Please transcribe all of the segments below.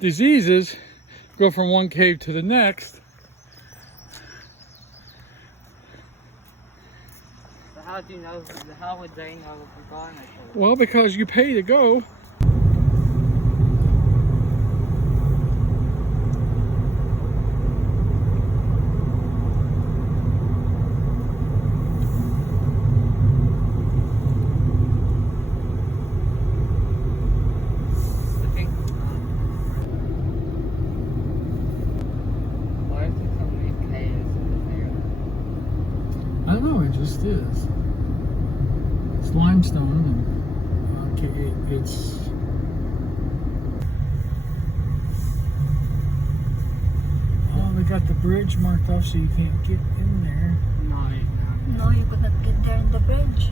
diseases go from one cave to the next. So how do you know? How would they know if we're going or something? Well, because you pay to go. Okay. Why is there so many caves in there? I don't know, it just is. It's limestone and it's oh, they got the bridge marked off so you can't get in there. No. No, you could not get there in the bridge.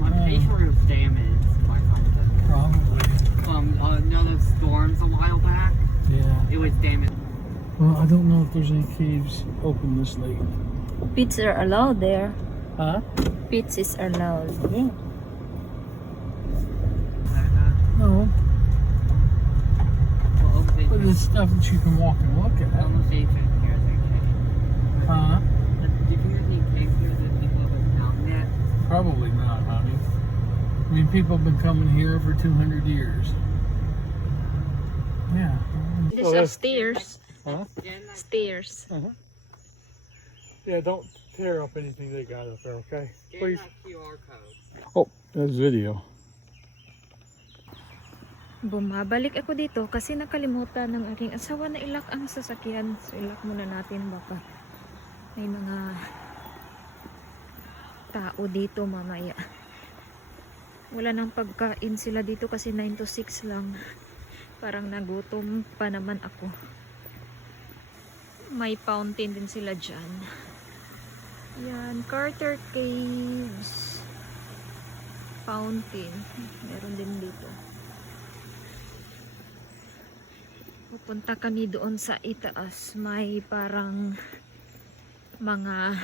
My paper is damaged by something. Probably. From another storms a while back. Yeah. It was damaged. Well, I don't know if there's any caves open this late. Pits are allowed there. Huh? Pits is allowed. Yeah. No, Well, okay. but it's stuff that you can walk and look at. Almost safe in here, okay. Huh? Did you hear the cave here that people have found yet? Probably not, honey. I mean, people have been coming here for 200 years. Yeah. These are stairs. Huh? Stairs. Yeah, don't tear up anything they got up there, okay? Please. QR code. Oh, that's video. Bumabalik ako dito kasi nakalimutan ng aking asawa na ilak ang sasakyan. So ilak muna natin baka may mga tao dito mamaya. Wala nang pagkain sila dito kasi 9 to 6 lang. Parang nagutom pa naman ako. May fountain din sila dyan. Yan, Carter Caves fountain. Meron din dito. Pupunta kami doon sa itaas. May parang mga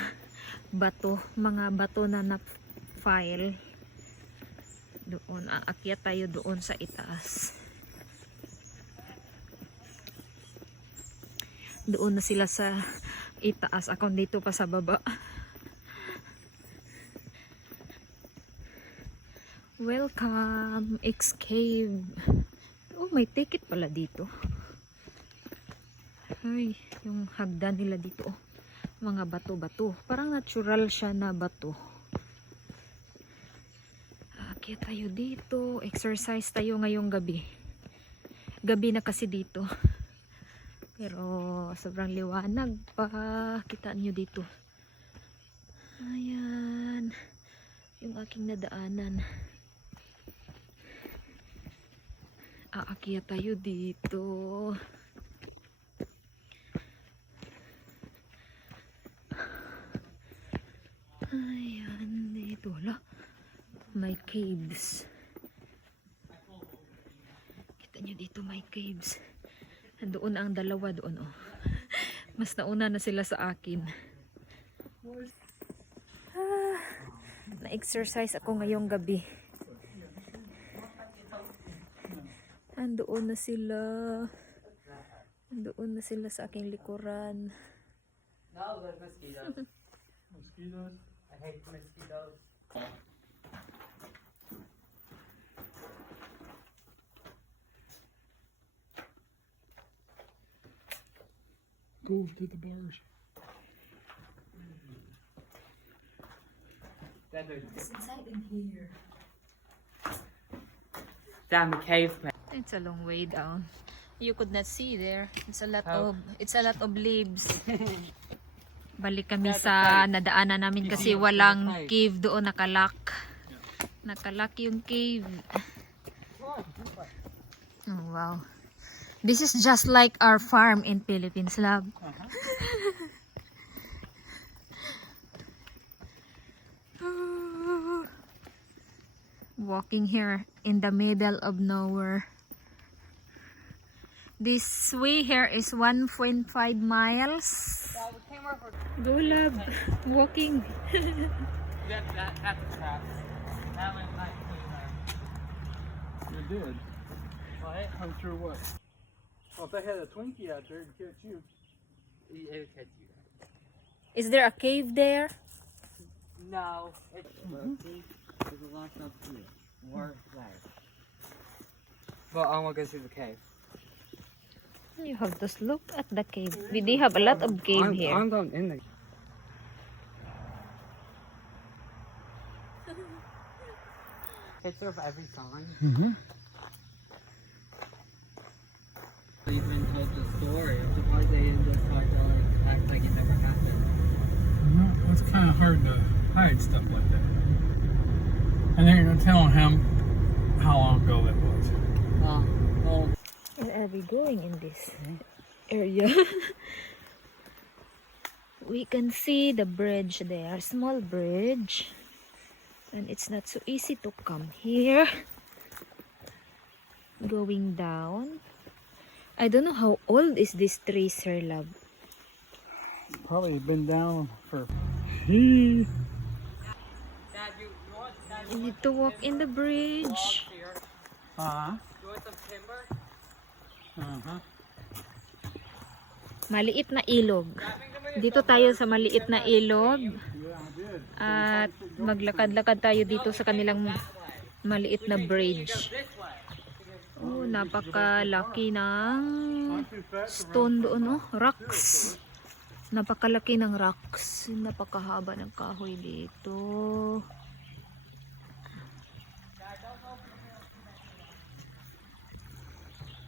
bato na na-file. Doon, aakyat tayo doon sa itaas. Doon na sila sa itaas. Ako dito pa sa baba. Welcome, X Cave. Oh, may ticket pala dito. Ay, yung hagdan nila dito. Oh. Mga bato-bato. Parang natural siya na bato. Kaya tayo dito. Exercise tayo ngayong gabi. Gabi na kasi dito. Pero sobrang liwanag pa. Kita nyo dito. Ayan. Yung aking nadaanan. Aakyat tayo dito. Ayan, dito. Wala. May caves. Kita nyo dito may caves. Doon ang dalawa doon. Oh. Mas nauna na sila sa akin. Na-exercise ako ngayong gabi. Andoon na sila. Andoon na sila sa aking likuran. No, there's mosquitoes. Mosquitoes? I hate mosquitoes. Go to the bars. It's inside in here. down the cave. It's a long way down. You could not see there. It's a lot of leaves. Balik kami sa nadaanan namin kasi walang cave doon, nakalak. Nakalak yung cave. Oh, wow. This is just like our farm in Philippines, love. Walking here in the middle of nowhere. This way here is 1.5 miles. Go, love. Walking. That's a trap. That went like You did. what? Come through what? Well, if they had a Twinkie out there, it'd catch you. It'll catch you. Is there a cave there? No. It's see, there's a lot of stuff here. More life. But I want to go see the cave. You have to look at the cave. We have a lot of cave here. I'm going in the. Picture of every song. Mm-hmm. Even told the story. I'm surprised they didn't just try to like act like it never happened. No, it's kind of hard to hide stuff like that. And they're gonna tell him how long ago that was. Oh. Where are we going in this area? We can see the bridge there, small bridge. And it's not so easy to come here. Going down. I don't know how old is this tree, Sir Love. Probably been down for. He. Dad, you want We need to walk in the bridge. here? Uh-huh. You want some timber? Uh-huh. Maliit na ilog. Dito tayo sa maliit na ilog. Yeah, I did. At maglakad-lakad tayo dito sa kanilang maliit na bridge. Oh, napakalaki ng stone doon, oh. Rocks. Napakalaki ng rocks. Napakahaba ng kahoy dito.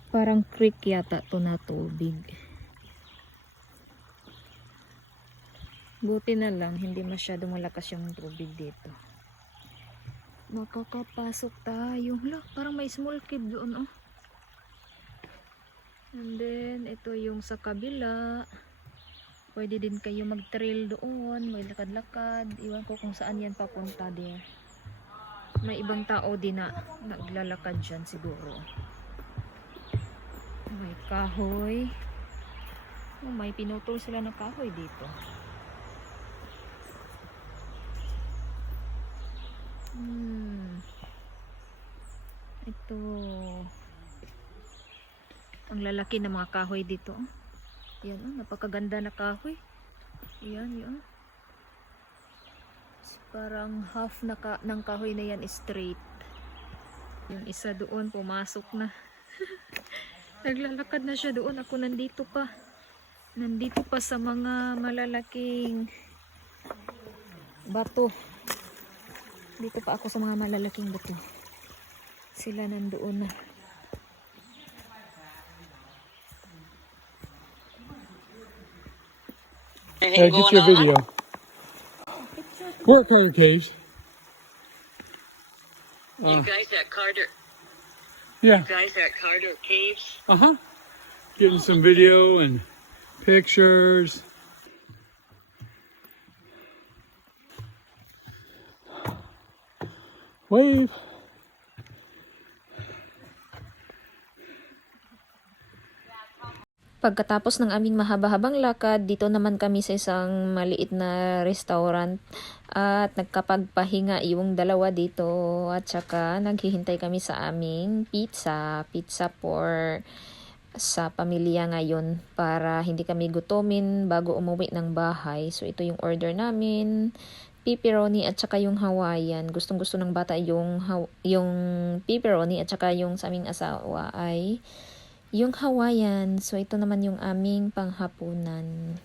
Parang creek yata to na tubig. Buti na lang, hindi masyadong malakas yung tubig dito. Makakapasok tayo. Hala, parang may small cave doon, oh. And then, ito yung sa kabila. Pwede din kayo mag-trail doon. May lakad-lakad. Iwan ko kung saan yan papunta there. May ibang tao din na naglalakad dyan siguro. May kahoy. Oh, may pinutol sila ng kahoy dito. Ito. Ang lalaki ng mga kahoy dito. Yan, oh, napakaganda na kahoy. Yan, yan. Parang half na ng kahoy na yan is straight. Yung isa doon, pumasok na. Naglalakad na siya doon. Ako nandito pa. Nandito pa sa mga malalaking bato. Dito pa ako sa mga malalaking bato. Sila nandoon na. Get your video. We're at Carter Caves. You guys at Carter? Yeah. Guys at Carter Caves? Uh-huh. Getting some video and pictures. Wave. Pagkatapos ng aming mahaba-habang lakad, dito naman kami sa isang maliit na restaurant at nagkapagpahinga yung dalawa dito at saka naghihintay kami sa aming pizza for sa pamilya ngayon para hindi kami gutomin bago umuwi ng bahay. So ito yung order namin, pepperoni at saka yung Hawaiian. Gustong-gusto ng bata yung pepperoni at saka yung sa aming asawa ay yung Hawaiian. So ito naman yung aming panghapunan.